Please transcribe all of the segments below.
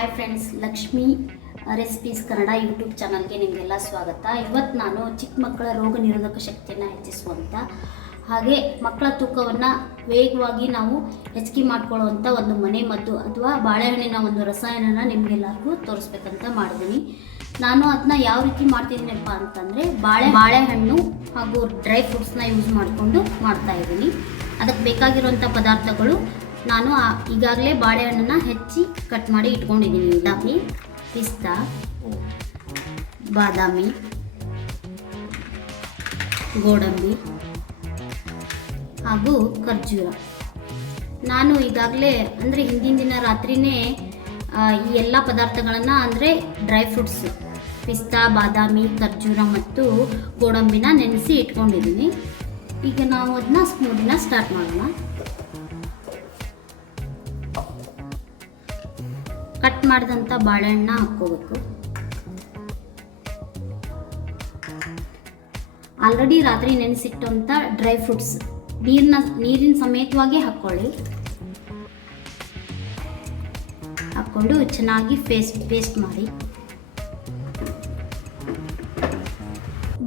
Hi friends, Lakshmi recipes Kannada YouTube ಚಾನಲ್ಗೆ ನಿಮಗೆಲ್ಲ ಸ್ವಾಗತ. ಇವತ್ತು ನಾನು ಚಿಕ್ಕ ಮಕ್ಕಳ ರೋಗ ನಿರೋಧಕ ಶಕ್ತಿಯನ್ನು ಹೆಚ್ಚಿಸುವಂಥ ಹಾಗೆ ಮಕ್ಕಳ ತೂಕವನ್ನು ವೇಗವಾಗಿ ನಾವು ಹೆಚ್ಚಿಗೆ ಮಾಡ್ಕೊಳ್ಳುವಂಥ ಒಂದು ಮನೆ ಮದ್ದು ಅಥವಾ ಬಾಳೆಹಣ್ಣಿನ ಒಂದು ರಸಾಯನನ ನಿಮಗೆಲ್ಲರಿಗೂ ತೋರಿಸ್ಬೇಕಂತ ಮಾಡಿದ್ದೀನಿ. ನಾನು ಅದನ್ನ ಯಾವ ರೀತಿ ಮಾಡ್ತಿದ್ದೀನಪ್ಪ ಅಂತಂದರೆ ಬಾಳೆಹಣ್ಣು ಹಾಗೂ ಡ್ರೈ ಫ್ರೂಟ್ಸ್ನ ಯೂಸ್ ಮಾಡಿಕೊಂಡು ಮಾಡ್ತಾಯಿದ್ದೀನಿ. ಅದಕ್ಕೆ ಬೇಕಾಗಿರುವಂಥ ಪದಾರ್ಥಗಳು ನಾನು ಈಗಾಗಲೇ ಬಾಳೆಹಣ್ಣನ್ನು ಹೆಚ್ಚಿ ಕಟ್ ಮಾಡಿ ಇಟ್ಕೊಂಡಿದ್ದೀನಿ. ಬಾದಾಮಿ, ಪಿಸ್ತಾ, ಬಾದಾಮಿ, ಗೋಡಂಬಿ ಹಾಗೂ ಖರ್ಜೂರ. ನಾನು ಈಗಾಗಲೇ ಅಂದರೆ ಹಿಂದಿನ ದಿನ ರಾತ್ರಿನೇ ಈ ಎಲ್ಲ ಪದಾರ್ಥಗಳನ್ನು ಅಂದರೆ ಡ್ರೈ ಫ್ರೂಟ್ಸ್ ಪಿಸ್ತಾ, ಬಾದಾಮಿ, ಖರ್ಜೂರ ಮತ್ತು ಗೋಡಂಬಿನ ನೆನೆಸಿ ಇಟ್ಕೊಂಡಿದ್ದೀನಿ. ಈಗ ನಾವು ಅದನ್ನ ಸ್ಮೂದಿನ ಸ್ಟಾರ್ಟ್ ಮಾಡೋಣ. ಕಟ್ ಮಾಡಿದಂಥ ಬಾಳೆಹಣ್ಣು ಹಾಕ್ಕೋಬೇಕು. ಆಲ್ರೆಡಿ ರಾತ್ರಿ ನೆನೆಸಿಟ್ಟಂಥ ಡ್ರೈ ಫ್ರೂಟ್ಸ್ ನೀರಿನ ಸಮೇತವಾಗಿ ಹಾಕ್ಕೊಳ್ಳಿ. ಹಾಕ್ಕೊಂಡು ಚೆನ್ನಾಗಿ ಪೇಸ್ಟ್ ಮಾಡಿ.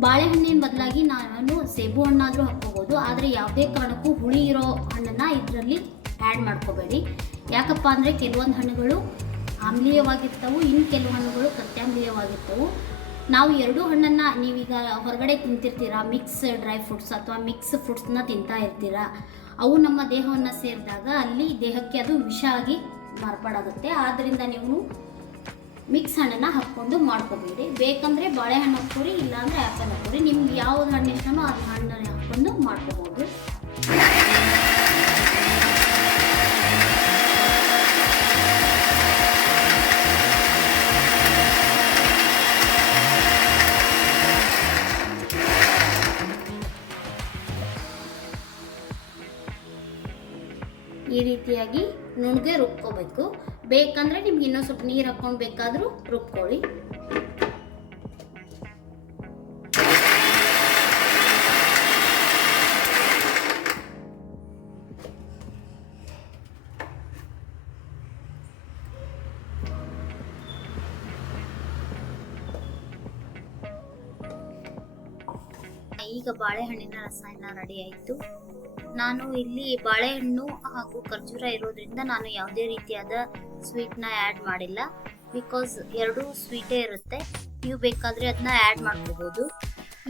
ಬಾಳೆಹಣ್ಣಿನ ಬದಲಾಗಿ ನಾನು ಸೇಬು ಹಣ್ಣಾದರೂ ಹಾಕ್ಕೋಬೋದು, ಆದರೆ ಯಾವುದೇ ಕಾರಣಕ್ಕೂ ಹುಳಿ ಇರೋ ಹಣ್ಣನ್ನು ಇದರಲ್ಲಿ ಆ್ಯಡ್ ಮಾಡ್ಕೋಬೇಡಿ. ಯಾಕಪ್ಪ ಅಂದರೆ ಕೆಲವೊಂದು ಹಣ್ಣುಗಳು ಆಮ್ಲೀಯವಾಗಿರ್ತವೆ, ಇನ್ನು ಕೆಲವು ಹಣ್ಣುಗಳು ಪ್ರತ್ಯಾಮ್ಲೀಯವಾಗಿರ್ತವೆ. ನಾವು ಎರಡೂ ಹಣ್ಣನ್ನು ನೀವೀಗ ಹೊರಗಡೆ ತಿಂತಿರ್ತೀರ, ಮಿಕ್ಸ್ ಡ್ರೈ ಫ್ರೂಟ್ಸ್ ಅಥವಾ ಮಿಕ್ಸ್ ಫ್ರೂಟ್ಸ್ನ ತಿಂತಾ ಇರ್ತೀರ, ಅವು ನಮ್ಮ ದೇಹವನ್ನು ಸೇರಿದಾಗ ಅಲ್ಲಿ ದೇಹಕ್ಕೆ ಅದು ವಿಷ ಆಗಿ ಮಾರ್ಪಾಡಾಗುತ್ತೆ. ಆದ್ದರಿಂದ ನೀವು ಮಿಕ್ಸ್ ಹಣ್ಣನ್ನು ಹಾಕ್ಕೊಂಡು ಮಾಡ್ಕೋಬೇಡಿ. ಬೇಕಂದರೆ ಬಾಳೆಹಣ್ಣು ಹಾಕ್ಕೊರಿ, ಇಲ್ಲಾಂದರೆ ಆ್ಯಪಲ್ ಹಾಕ್ಕೊರಿ. ನಿಮ್ಗೆ ಯಾವ್ದು ಹಣ್ಣು ಇಷ್ಟನೋ ಅದು ಹಣ್ಣನ್ನು ಹಾಕ್ಕೊಂಡು ಮಾಡ್ಕೋಬೋದು. ಈ ರೀತಿಯಾಗಿ ನುಣ್ಣಗೆ ರುಬ್ಕೋಬೇಕು. ಬೇಕಂದರೆ ನಿಮ್ಗೆ ಇನ್ನೂ ಸ್ವಲ್ಪ ನೀರು ಹಾಕ್ಕೊಂಡು ಬೇಕಾದರೂ ರುಬ್ಕೊಳ್ಳಿ. ಈಗ ಬಾಳೆಹಣ್ಣಿನ ರಸಾಯನ ರೆಡಿ ಆಯಿತು. ನಾನು ಇಲ್ಲಿ ಬಾಳೆಹಣ್ಣು ಹಾಗೂ ಖರ್ಜೂರ ಇರೋದ್ರಿಂದ ನಾನು ಯಾವುದೇ ರೀತಿಯಾದ ಸ್ವೀಟ್ನ ಆ್ಯಡ್ ಮಾಡಿಲ್ಲ. ಬಿಕಾಸ್ ಎರಡೂ ಸ್ವೀಟೇ ಇರುತ್ತೆ. ನೀವು ಬೇಕಾದರೆ ಅದನ್ನ ಆ್ಯಡ್ ಮಾಡ್ಕೋಬೋದು.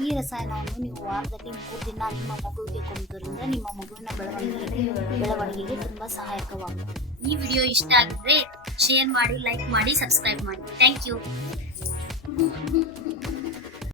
ಈ ರಸಾಯನವನ್ನು ನೀವು ವಾರದಲ್ಲಿ 3 ದಿನ ನಿಮ್ಮ ಮಗುವಿಗೆ ಕೊಡುವುದರಿಂದ ನಿಮ್ಮ ಮಗುವಿನ ಬೆಳವಣಿಗೆಗೆ ತುಂಬ ಸಹಾಯಕವಾಗುತ್ತೆ. ಈ ವಿಡಿಯೋ ಇಷ್ಟ ಆಗಿದ್ರೆ ಶೇರ್ ಮಾಡಿ, ಲೈಕ್ ಮಾಡಿ, ಸಬ್ಸ್ಕ್ರೈಬ್ ಮಾಡಿ. Thank you.